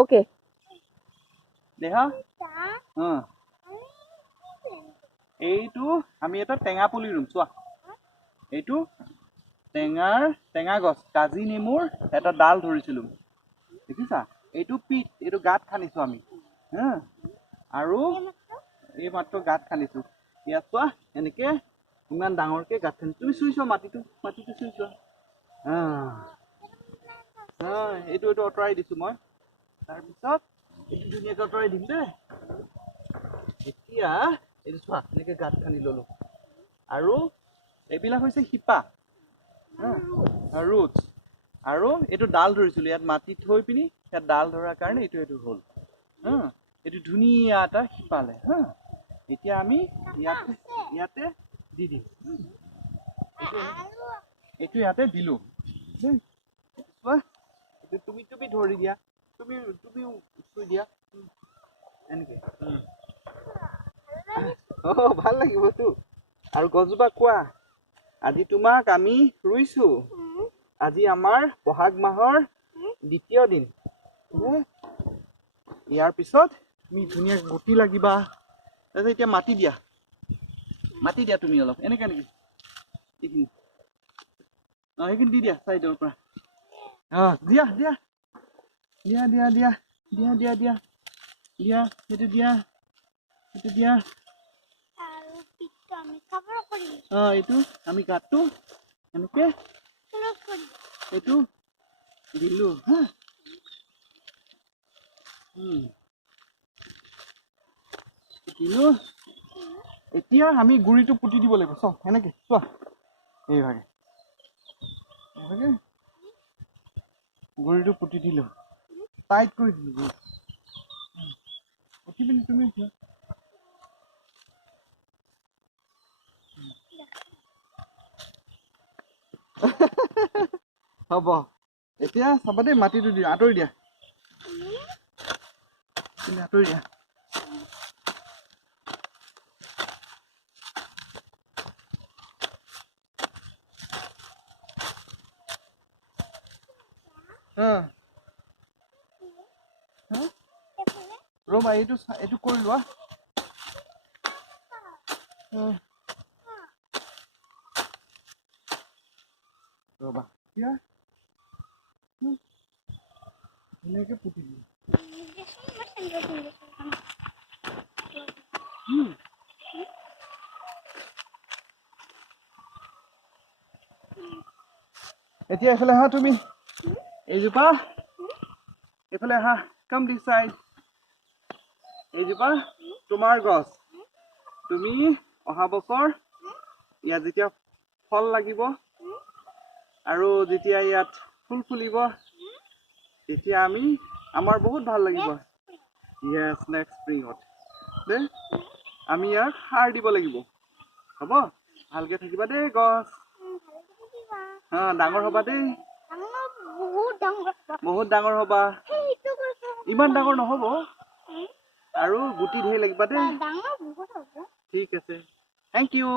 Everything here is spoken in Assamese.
ওকে দেহা এইটো আমি এটা টেঙা পুলি ৰুম চোৱা এইটো টেঙা গছ কাজি নেমুৰ এটা ডাল ধৰিছিলো দেখিছা এইটো পিট এইটো গাঁত খান্দিছো আমি হা আৰু এই মাত্ৰ গাঁত খান্দিছো ইয়াত চোৱা এনেকে ইমান ডাঙৰকে গাঁত খান্দিছো তুমি চুই চোৱা মাটিটো চুই চোৱা এইটো আঁতৰাই দিছো মই তাৰপিছত এইটো ধুনীয়াকৈ আঁতৰাই দিম দেই এতিয়া এইটো চোৱা এনেকে গাঁত খান্দি ললো আৰু এইবিলাক হৈছে শিপা ৰুটছ আৰু এইটো ডাল ধৰিছিলো ইয়াত মাটি থৈ পিনি ইয়াত ডাল ধৰাৰ কাৰণে এইটো হ'ল এইটো ধুনীয়া এটা শিপালে এতিয়া আমি ইয়াতে দি দিম এইটো ইয়াতে দিলো চোৱা তুমি ধৰি দিয়া তুমিও চুই দিয়া এনেকে ভাল লাগিবতো আৰু গছজোপা কোৱা আজি তোমাক আমি ৰুইছো আজি আমাৰ বহাগ মাহৰ দ্বিতীয় দিন ইয়াৰ পিছত তুমি ধুনীয়া গুটি লাগিবা তাৰপিছত এতিয়া মাটি দিয়া তুমি অলপ এনেকে এইখিনি সেইখিনি দি দিয়া চাইডৰ পৰা দিয়া সেইটো দিয়া এইটো আমি গাঁতটো এনেকে এইটো দিলো দিলো এতিয়া আমি গুৰিটো পুতি দিব লাগিব চোৱা এনেকে চোৱা এইভাগে গুৰিটো পুতি দিলো টাইট কৰি দিলো পুতি পিনি তুমি হ'ব এতিয়া চাবা দেই মাটিটো দিয়া আঁতৰি দিয়া আঁতৰি দিয়া ৰ'বা এইটো কৰি লোৱা ৰ'বা এতিয়া ধুনীয়াকে পুতি দিম এতিয়া এইফালে আহা তুমি এইজোপা এইফালে আহা কাম দিছ চাইড এইজোপা তোমাৰ গছ তুমি অহা বছৰ ইয়াত যেতিয়া ফল লাগিব আৰু যেতিয়া ইয়াত ফুল ফুলিব তেতিয়া আমাৰ বহুত ভাল লাগিব ইয়েছ নেক্সট স্প্ৰিঙত দেই আমি ইয়াক সাৰ দিব লাগিব হ'ব ভালকে থাকিবা দেই গছ ডাঙৰ হবা দেই বহুত ডাঙৰ হবা ইমান ডাঙৰ নহ'ব আৰু গুটি ধেৰ লাগিবা দেই ঠিক আছে থেংক ইউ